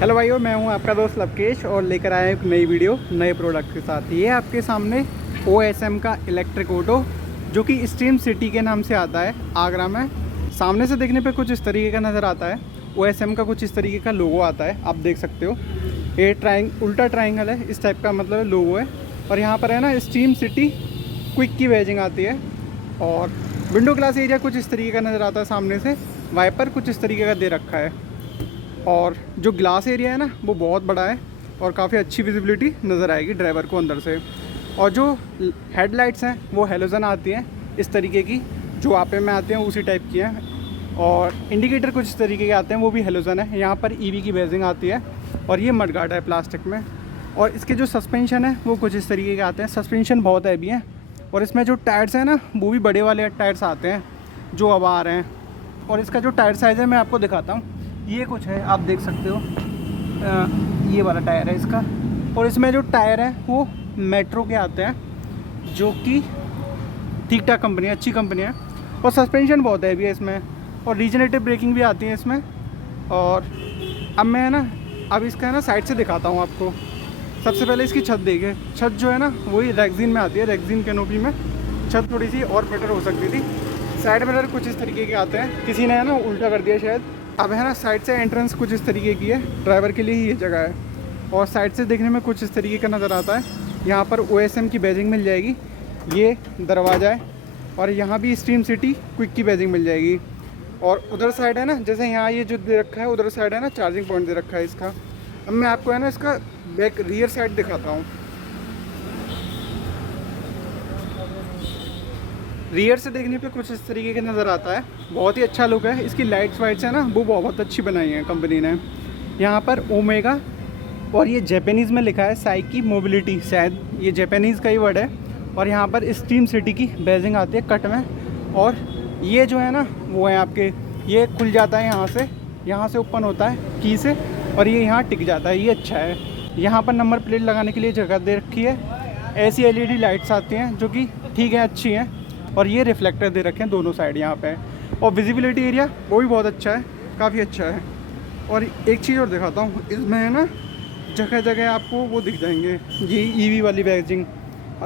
Hello भाइयों, मैं हूं आपका दोस्त लवकेश और लेकर आया एक नई वीडियो नए प्रोडक्ट के साथ। ये है आपके सामने OSM का इलेक्ट्रिक ऑटो, जो कि स्ट्रीम सिटी के नाम से आता है आगरा में। सामने से देखने पे कुछ इस तरीके का नज़र आता है। OSM का कुछ इस तरीके का लोगो आता है, आप देख सकते हो। ये उल्टा ट्राइंगल है, इस टाइप का मतलब लोगो है। और यहाँ पर है ना स्ट्रीम सिटी क्विक की बैजिंग आती है। और विंडो ग्लास एरिया कुछ इस तरीके का नज़र आता है सामने से। वाइपर कुछ इस तरीके का दे रखा है। और जो ग्लास एरिया है ना वो बहुत बड़ा है और काफ़ी अच्छी विजिबिलिटी नज़र आएगी ड्राइवर को अंदर से। और जो हेडलाइट्स हैं वो हेलोजन आती हैं इस तरीके की, जो आपे में आते हैं उसी टाइप की हैं। और इंडिकेटर कुछ इस तरीके के आते हैं, वो भी हेलोजन है। यहाँ पर EV की बैजिंग आती है और ये मडगार्ड है प्लास्टिक में। और इसके जो सस्पेंशन है वो कुछ इस तरीके के आते हैं। सस्पेंशन बहुत हैवी है। और इसमें जो टायर्स हैं ना वो भी बड़े वाले टायर्स आते हैं जो अब आ रहे हैं। और इसका जो टायर साइज़ है मैं आपको दिखाता हूँ। ये कुछ है, आप देख सकते हो। ये वाला टायर है इसका। और इसमें जो टायर है वो मेट्रो के आते हैं, जो कि ठीक ठाक कंपनी है, अच्छी कंपनी है। और सस्पेंशन बहुत है भी है इसमें। और रीजनरेटिव ब्रेकिंग भी आती है इसमें। और अब मैं ना इसका है ना साइड से दिखाता हूँ आपको। सबसे पहले इसकी छत देखिए। छत जो है ना वही रेक्सिन में आती है, रेक्सिन कैनोपी में। छत थोड़ी सी और बेटर हो सकती थी। साइड मिरर कुछ इस तरीके के आते हैं, किसी ने है ना उल्टा कर दिया शायद। अब है ना साइड से एंट्रेंस कुछ इस तरीके की है, ड्राइवर के लिए ही ये जगह है। और साइड से देखने में कुछ इस तरीके का नज़र आता है। यहाँ पर OSM की बैजिंग मिल जाएगी। ये दरवाज़ा है। और यहाँ भी स्ट्रीम सिटी क्विक की बैजिंग मिल जाएगी। और उधर साइड है ना, जैसे यहाँ ये जो दे रखा है, उधर साइड है ना चार्जिंग पॉइंट दे रखा है इसका। अब मैं आपको है ना इसका बैक रियर साइड दिखाता हूँ। रियर से देखने पे कुछ इस तरीके का नज़र आता है। बहुत ही अच्छा लुक है। इसकी लाइट्स वाइट्स है ना वो बहुत अच्छी बनाई है कंपनी ने। यहाँ पर ओमेगा और ये जापानीज़ में लिखा है साइकी मोबिलिटी, शायद ये जापानीज़ का ही वर्ड है। और यहाँ पर स्ट्रीम सिटी की बैजिंग आती है कट में। और ये जो है ना वो है आपके, ये खुल जाता है यहाँ से ओपन होता है की से। और ये यहाँ टिक जाता है, ये अच्छा है। यहाँ पर नंबर प्लेट लगाने के लिए जगह दे रखी है। ऐसी LED लाइट्स आती हैं जो कि ठीक है, अच्छी हैं। और ये रिफ्लेक्टर दे रखे हैं दोनों साइड यहाँ पे। और विजिबिलिटी एरिया वो भी बहुत अच्छा है, काफ़ी अच्छा है। और एक चीज़ और दिखाता हूँ, इसमें है ना जगह जगह आपको वो दिख जाएंगे, ये EV वाली बैजिंग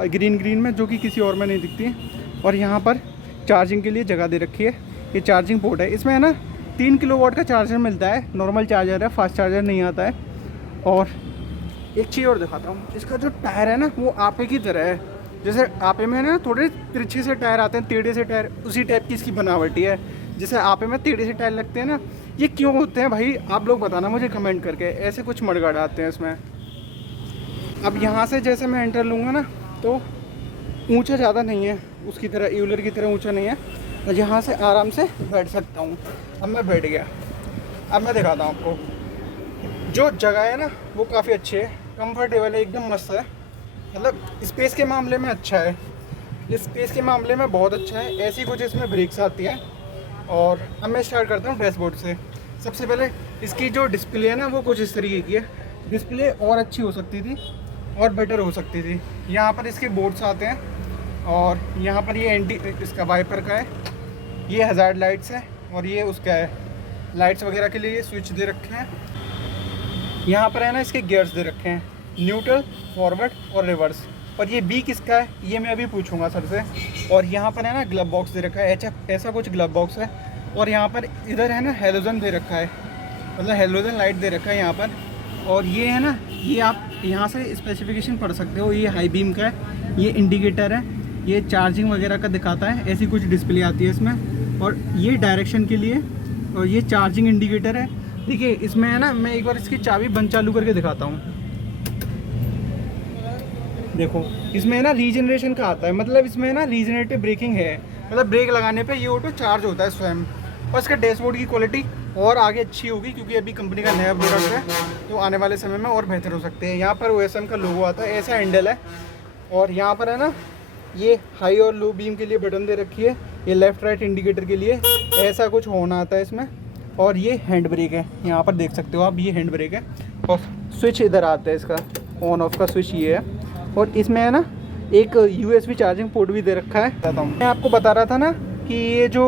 ग्रीन में, जो कि किसी और में नहीं दिखती। और यहाँ पर चार्जिंग के लिए जगह दे रखी है। ये चार्जिंग पोर्ट है। इसमें है ना 3 किलोवाट का चार्जर मिलता है, नॉर्मल चार्जर है, फास्ट चार्जर नहीं आता है। और एक चीज़ और दिखाता हूँ, इसका जो टायर है ना वो आपे की तरह है। जैसे आपे में ना थोड़े तिरछे से टायर आते हैं, टेढ़े से टायर, उसी टाइप की इसकी बनावटी है। जैसे आपे में टेढ़े से टायर लगते हैं ना, ये क्यों होते हैं भाई आप लोग बताना मुझे कमेंट करके। ऐसे कुछ मडगाड़ आते हैं इसमें। अब यहाँ से जैसे मैं एंटर लूँगा ना तो ऊंचा ज़्यादा नहीं है, उसकी तरह यूलर की तरह ऊंचा नहीं है। और यहाँ से आराम से बैठ सकता हूँ। अब मैं बैठ गया। अब मैं दिखाता हूँ आपको। जो जगह है ना वो काफ़ी अच्छी है, कंफर्टेबल है, एकदम मस्त है। मतलब स्पेस के मामले में अच्छा है, स्पेस के मामले में बहुत अच्छा है। ऐसी कुछ इसमें ब्रेक्स आती हैं। और अब मैं स्टार्ट करता हूँ डैशबोर्ड से। सबसे पहले इसकी जो डिस्प्ले है ना वो कुछ इस तरीके की है। डिस्प्ले और अच्छी हो सकती थी और बेटर हो सकती थी। यहाँ पर इसके बोर्ड्स आते हैं। और यहाँ पर ये इसका वाइपर का है, ये हज़ार्ड लाइट्स है। और ये उसका है, लाइट्स वगैरह के लिए ये स्विच दे रखे हैं। यहाँ पर है ना इसके गियर्स दे रखे हैं, न्यूट्रल, फॉरवर्ड और रिवर्स। और ये B किसका है ये मैं अभी पूछूंगा सर से। और यहाँ पर है ना ग्लव बॉक्स दे रखा है, ऐसा कुछ ग्लव बॉक्स है। और यहाँ पर इधर है ना हेलोजन दे रखा है, मतलब हेलोजन लाइट दे रखा है यहाँ पर। और ये है ना, ये आप यहाँ से स्पेसिफिकेशन पढ़ सकते हो। ये हाई बीम का है, ये इंडिकेटर है, ये चार्जिंग वगैरह का दिखाता है। ऐसी कुछ डिस्प्ले आती है इसमें। और ये डायरेक्शन के लिए, और ये चार्जिंग इंडिकेटर है। देखिए इसमें है ना, मैं एक बार इसकी चाबी बंद चालू करके दिखाता हूँ। देखो इसमें है ना रीजनरेशन का आता है, मतलब इसमें है ना रीजनरेटिव ब्रेकिंग है। मतलब ब्रेक लगाने पे ये ऑटो चार्ज होता है स्वयं। और इसका डैशबोर्ड की क्वालिटी और आगे अच्छी होगी, क्योंकि अभी कंपनी का नया प्रोडक्ट है, तो आने वाले समय में और बेहतर हो सकते हैं। यहाँ पर OSM का लोगो आता है, ऐसा हैंडल है। और यहाँ पर है ना ये हाई और लो बीम के लिए बटन दे रखी है, ये लेफ़्ट राइट इंडिकेटर के लिए ऐसा कुछ होना आता है इसमें। और ये हैंड ब्रेक है, यहाँ पर देख सकते हो आप, ये हैंड ब्रेक है। और स्विच इधर आता है, इसका ऑन ऑफ का स्विच ये है। और इसमें है ना एक USB चार्जिंग पोर्ट भी दे रखा है। मैं आपको बता रहा था ना कि ये जो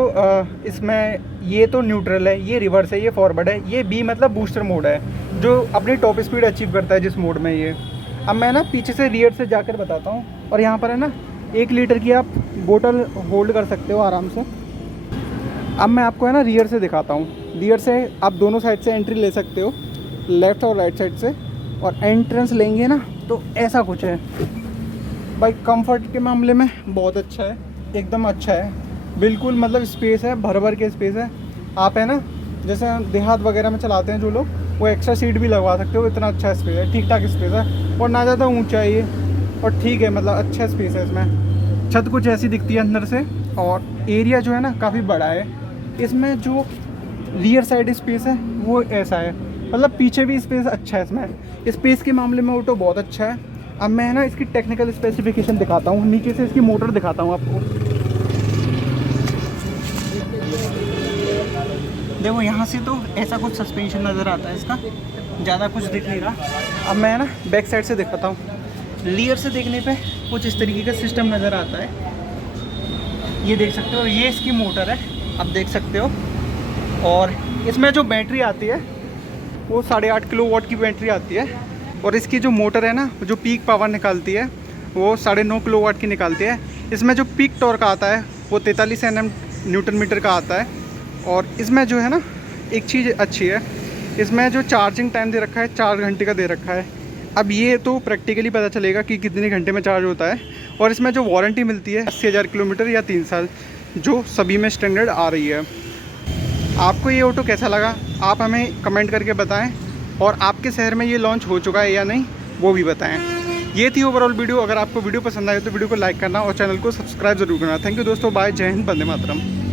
इसमें ये तो न्यूट्रल है, ये रिवर्स है, ये फॉरवर्ड है, ये बी मतलब बूस्टर मोड है जो अपनी टॉप स्पीड अचीव करता है जिस मोड में ये। अब मैं ना पीछे से रियर से जाकर बताता हूँ। और यहाँ पर है ना 1 लीटर की आप बोतल होल्ड कर सकते हो आराम से। अब मैं आपको है ना रियर से दिखाता हूँ। रियर से आप दोनों साइड से एंट्री ले सकते हो, लेफ़्ट और राइट साइड से। और एंट्रेंस लेंगे ना तो ऐसा कुछ है भाई। कंफर्ट के मामले में बहुत अच्छा है, एकदम अच्छा है, बिल्कुल मतलब स्पेस है, भर भर के स्पेस है। आप है ना जैसे देहात वगैरह में चलाते हैं जो लोग, वो एक्स्ट्रा सीट भी लगवा सकते हो, इतना अच्छा स्पेस है, ठीक ठाक स्पेस है। और ना ज़्यादा ऊंचा है ये, और ठीक है मतलब अच्छा स्पेस है इसमें। छत कुछ ऐसी दिखती है अंदर से, और एरिया जो है ना काफ़ी बड़ा है। इसमें जो रियर साइड स्पेस है वो ऐसा है, मतलब पीछे भी स्पेस अच्छा है इसमें। स्पेस के मामले में ऑटो बहुत अच्छा है। अब मैं ना इसकी टेक्निकल स्पेसिफिकेशन दिखाता हूँ, नीचे से इसकी मोटर दिखाता हूँ आपको। देखो यहाँ से तो ऐसा कुछ सस्पेंशन नज़र आता है इसका, ज़्यादा कुछ दिख नहीं रहा। अब मैं ना बैक साइड से दिखाता हूँ। रियर से देखने पे कुछ इस तरीके का सिस्टम नज़र आता है, ये देख सकते हो। ये इसकी मोटर है, आप देख सकते हो। और इसमें जो बैटरी आती है वो 8.5 किलोवाट की बैटरी आती है। और इसकी जो मोटर है ना, जो पीक पावर निकालती है वो 9.5 किलोवाट की निकालती है। इसमें जो पीक टॉर्क आता है वो 43 Nm न्यूटन मीटर का आता है। और इसमें जो है ना एक चीज़ अच्छी है, इसमें जो चार्जिंग टाइम दे रखा है 4 घंटे का दे रखा है। अब ये तो प्रैक्टिकली पता चलेगा कि कितने घंटे में चार्ज होता है। और इसमें जो वारंटी मिलती है 80,000 किलोमीटर या 3 साल, जो सभी में स्टैंडर्ड आ रही है। आपको ये ऑटो कैसा लगा आप हमें कमेंट करके बताएं, और आपके शहर में ये लॉन्च हो चुका है या नहीं वो भी बताएं। ये थी ओवरऑल वीडियो। अगर आपको वीडियो पसंद आए तो वीडियो को लाइक करना और चैनल को सब्सक्राइब जरूर करना। थैंक यू दोस्तों, बाय, जय हिंद, वंदे मातरम।